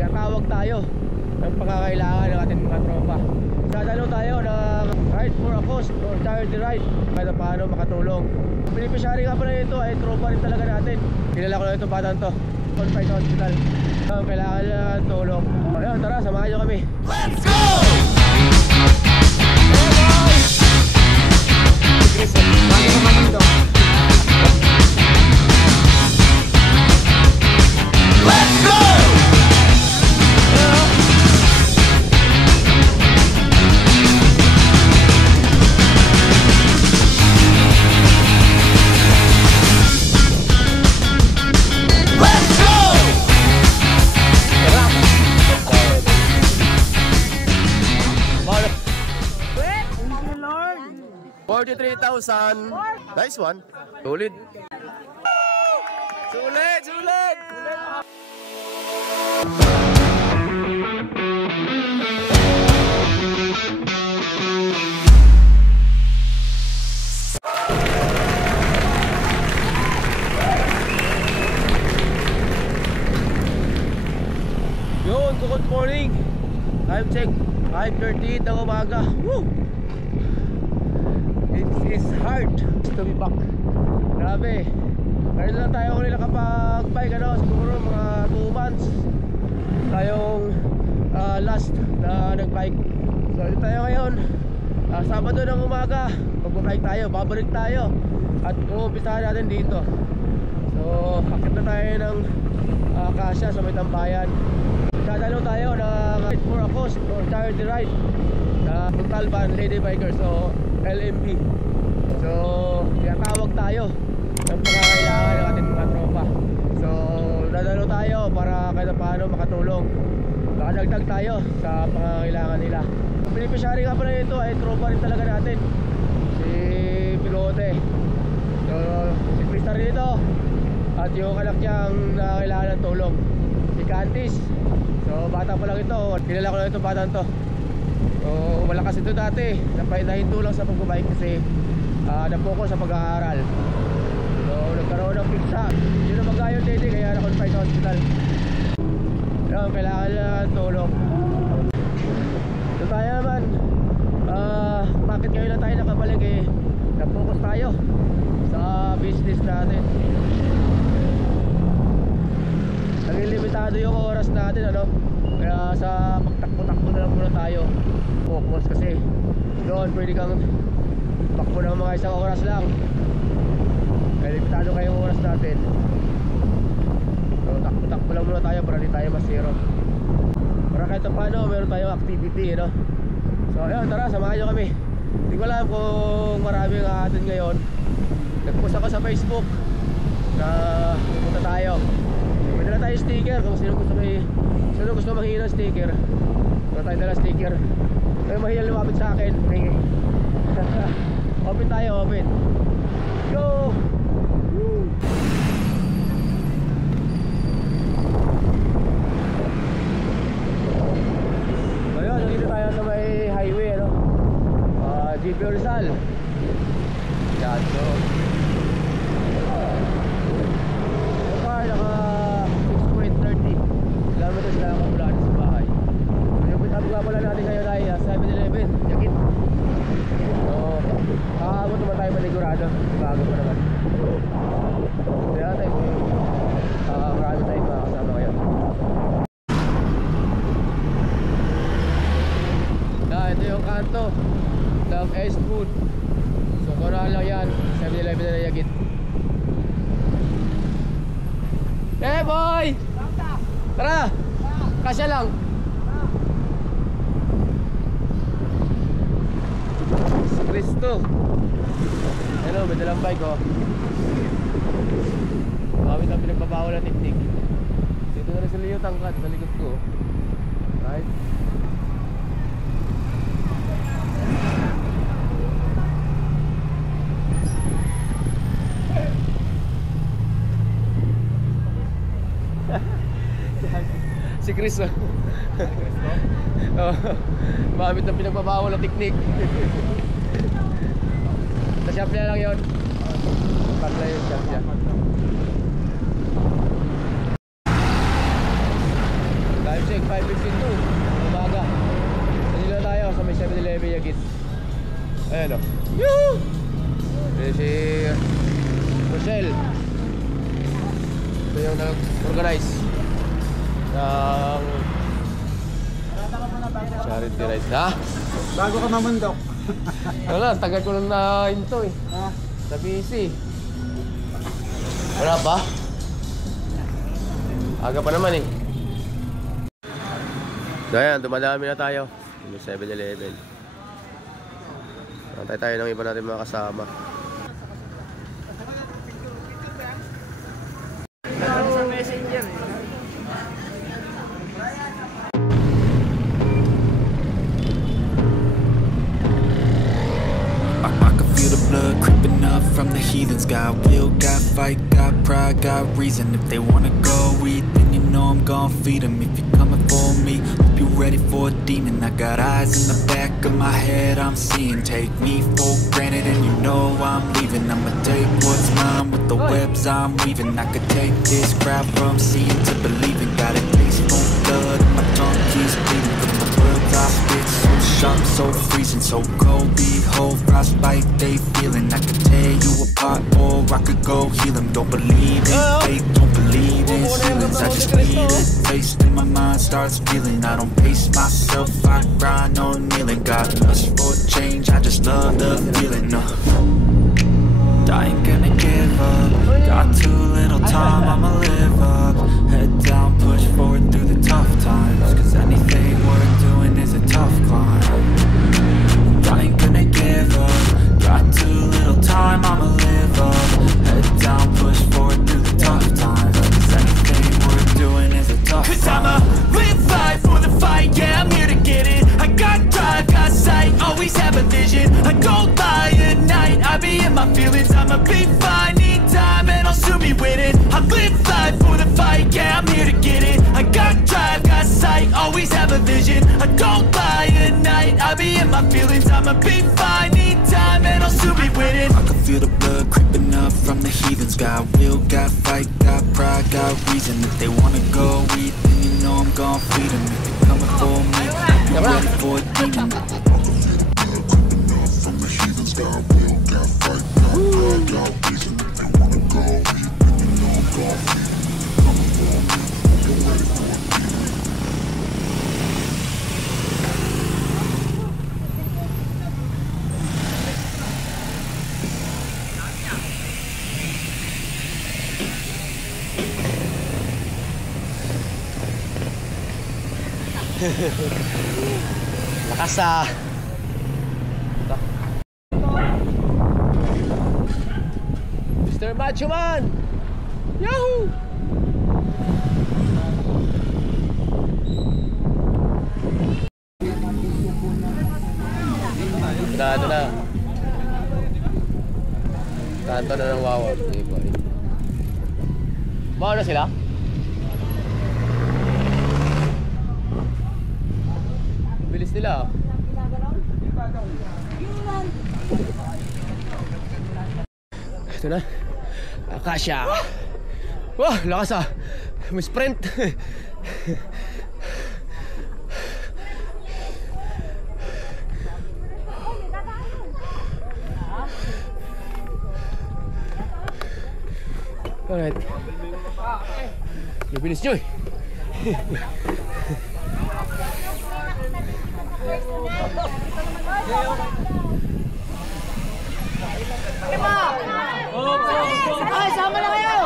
tinatawag tayo ng pangangailangan ng ating mga tropa. Dadalo tayo ng ride for a cause or charity ride kahit paano makatulong. Beneficiary nga pala ito ay tropa rin talaga natin. Kilala ko na itong batang to, confined sa hospital. Kailangan nila ng tulong. Ayun, tara, samahan nyo kami. Let's go! Let's go! Let's go! 43,000. Nice one. Sulit. Sulit, sulit. Yun, good morning. Time check 5:38 ng umaga. Woo! It's hard to be back. Grabe. Ngayon lang tayo ulit nakapag-bike, ano, siguro mga 2 months tayong last na nag-bike. So ito tayo ngayon, Sabado ng umaga. Mag-bike tayo, babalik tayo at umpisahan natin dito. So akit na tayo ng Kasya sa may Tambayan. Dadalo tayo ng Ride for a Cause or charity ride na Montalban Lady Bikers o LMB. So tinatawag tayo ng pangangailangan ng ating mga tropa. So dadalo tayo para kahit paano makatulong. Nakadagdag tayo sa pangangailangan nila. Ang beneficiary nga pala ito ay tropa rin talaga natin, si Pilote. So si Krista rin ito at yung anak niyang kailangan ng tulong, si Candice. So bata pa lang ito, kilala ko na itong batang to. So malakas ito dati, napahinto lang sa pagbabike kasi na-focus sa pag-aaral. So nagkaroon ng pigsa, yun ang magayon dito kaya na-confine sa hospital. Yun, kailangan nila ng tulong. So tayo naman, bakit ngayon lang tayo nakabalik eh, na-focus tayo sa business natin. Naging limitado yung oras natin, ano, kaya sa pagtakbo-takbo na lang muna tayo focus kasi doon pwede kang takbo ng mga 1 oras lang, kaya limitado kayong oras natin. So takbo-takbo lang muna tayo para di tayo masiro, para kahit paano meron tayong activity, you know? So ayun, tara, samahan nyo kami. Hindi ko alam kung marami ang atin ngayon. Nag-post ako sa Facebook na pupunta tayo. May dala tayo sticker kung sino gusto manghingi ng sticker. Meron tayo dala sticker. Kaya mahirap lumapit sa akin. Open tayo, open. Go! Woo! Ayun, nandito tayo sa may highway, ano? GP Rizal. Yan, so far naka 6.30 kilometers na ako mula sa bahay. Yung pinagawa pala natin ngayon ay 7-Eleven, Yakit. So kakabot naman tayo manigurado, bago pa naman. Kaya natin marami tayong mga kasama ngayon. Ito yung kanto ng Ace Food. So kurang lang yan, 7-Eleven na Yakit. Eh boy! Tara! Kasya lang! Si Cristo! Hello, may dalang bike oh. Gamit ang pinagbabawal na teknik. Dito na rin sa Leo Tangkat sa likod ko. Right? Si Chris oh. Mamit ng pinagbabawal na teknik. Sa shop niya lang yun. Pagla yung shop niya. Time Pasig 5:52 umaga. Nandito na tayo sa may 7-Eleven Yagit. Ayan o. Yuhu! Ayan si Rochelle. Ito yung nag-organize ng charity ride. Ha? Bago ka mamundok. Wala, tagal ko lang na hinto eh. Sa busy. Wala pa? Aga pa naman eh. So ayan, dumadami na tayo. Yung 7-Eleven. Nantay tayo ng iba natin mga kasama. Sa messenger eh. I can feel the blood creeping up from the heathens. Got will, got fight, got pride, got reason. If they wanna go eat, then you know I'm gon' feed them. If you're coming for me, hope you're ready for a demon. I got eyes in the back of my head, I'm seeing. Take me for granted and you know I'm leaving. I'ma take what's mine with the webs I'm weaving. I could take this crowd from seeing to believing. Got a taste for blood and my tongue keeps bleeding. From the words I spit, so sharp, so freezing, so cold. Behold, frostbite they feeling. I could tear you apart or I could go heal them. Don't believe in fate, don't believe in ceilings. I just need a taste and my mind starts feeling. I don't pace myself, I grind on kneeling. Got lust for change, I just love the feeling. I ain't gonna give up. Got too little time, I'ma live up. Head down, push forward through the tough times. Cause anything worth doing is a tough climb. I ain't gonna give up. Got too little time, I'ma live up. Head down, push forward through the tough times. Cause anything worth doing is a tough climb. Cause I'ma live life for the fight, yeah, I'm here to get it. I got drive, got sight, always have a vision. I don't lie at night, I be in my feelings. I'ma be fine, need time and I'll soon be winning. I live life for the fight, yeah, I'm here to get it. I got drive, got sight, always have a vision. I don't lie at night, I be in my feelings. I'ma be fine, need time and I'll soon be winning. I can feel the blood creeping up from the heathens. Got will, got fight, got pride, got reason. If they wanna go eat, then you know I'm gon' feed them. If you're coming for me, I'm ready for a demon. From the heathens, got will, got fight, got pride, got reason. If they wanna go eat, then you know I'm gon' feed them. Coming for me, you're ready for a demon. Lakas ah. Mr. Macho Man. Yahoo! Ito na. Kanto na ng wawa. Bawa na sila? Bilis nila. Ito na. Akasha. Wow, lakas ah. May sprint. Alright. Bilis nyo eh. Ay, sama na kayo!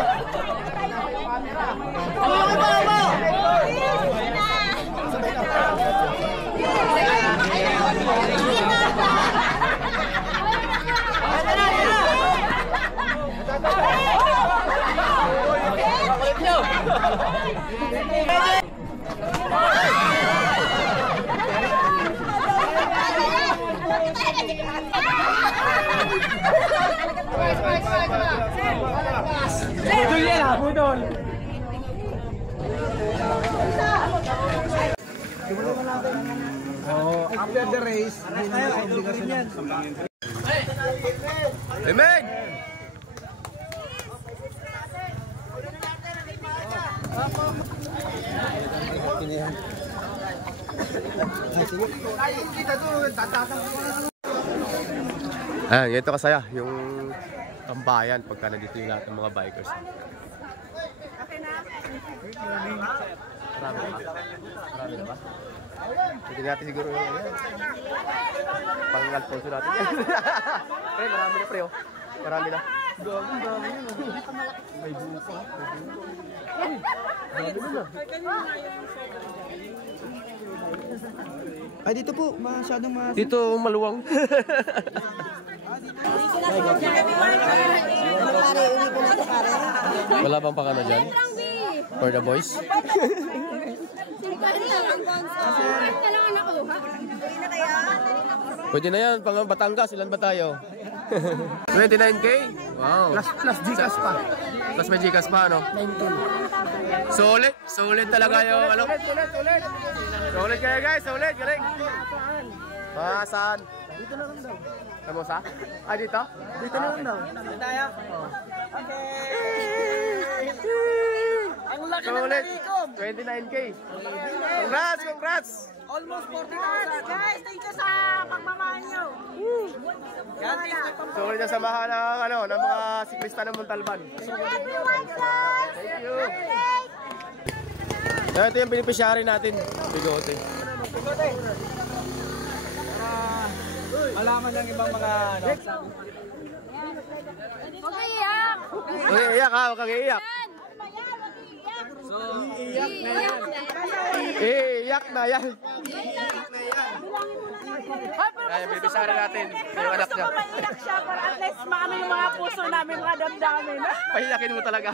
Budol yan ha, budol. After the race, hindi na may obligasyon yan. Hey, Meg! Ayan, ganito kasaya yung tambayan pagka nandito yung lahat ng mga bikers. Marami na ba? Marami na ba? Hindi natin siguro yung ano yan. Pang-alfonso natin yan. Pre, marami na pre oh. Marami na. Dami yun. May buka. Dami na. Ay, dito po. Masyadong Dito maluwang. Wala bang pakana dyan? For the boys? Pwede na yan, pang Batangas, ilan ba tayo? 29K? Wow. Plus Gcash pa. Plus may Gcash pa, ano? 19. Solid talaga yung ano? Solid kayo guys, solid, galing. Saan? Dito na lang daw. Samosa? Ah, dito? Dito na lang daw. Dito tayo. Ang laki ng nalikom. 29K. Congrats! Almost 40,000. Guys, thank you sa pagmamahal nyo. Solid ang samahan ng mga siklista ng Montalban. Thank you. Ito yung beneficiary natin. Bigote. Malaman ng ibang mga ano. Huwag iiyak. Okay, iyak ha, huwag kang iiyak. So, iiyak na yan. Iiyak na yan. Ay, yung beneficiary natin. Yung anak niya. Maiyak siya para at least maano yung mga puso namin, mga damdamin. Pahiyakin mo talaga.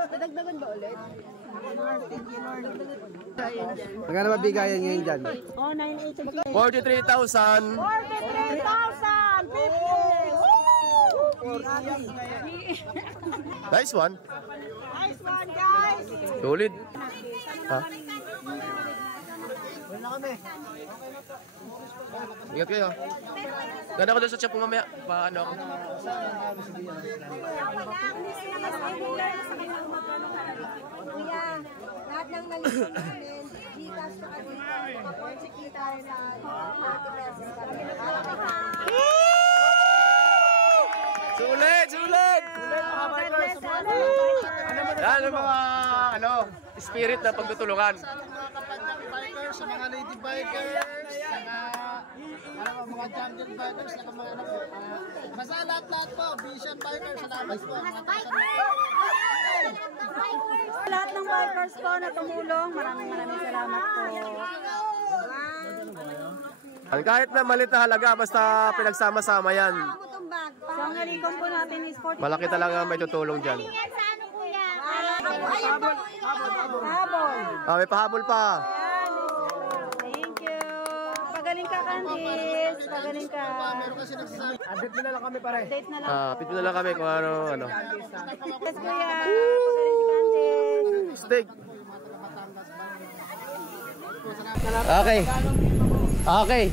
Dadagdagan ba ulit? Magkano ba bigayan ngayon dyan? Oh, 980. 43,000. 43,000. Nice one. Nice one, guys. Solid. Ha? Wala kami. Ingat kayo. Ganda ko doon sa chat po mamaya. Paano ako? Kuya, lahat ng nalikom namin, Gcash na dito, konsikita sa 40 pesos kami. Sulit! Yan ang mga spirit na pagtutulungan. Sa mga bikers, sa mga lady bikers, sa mga jungle bikers, sa mga ano po. Basta lahat po, Vision Bikers, salamat po. Lahat ng bikers ko na tumulong, maraming salamat po. Kahit na maliit na halaga, basta pinagsama-sama yan. So, ang nalikom po natin is 40. Malaki talaga may tutulong dyan. Habol. May pahabol pa. Thank you. Pagaling ka, Candice. Pagaling ka. Update mo na lang kami pare. Date na lang. Pit mo na lang kami kung ano. Yes, kuya. Pagaling si Candice. Steak. Okay.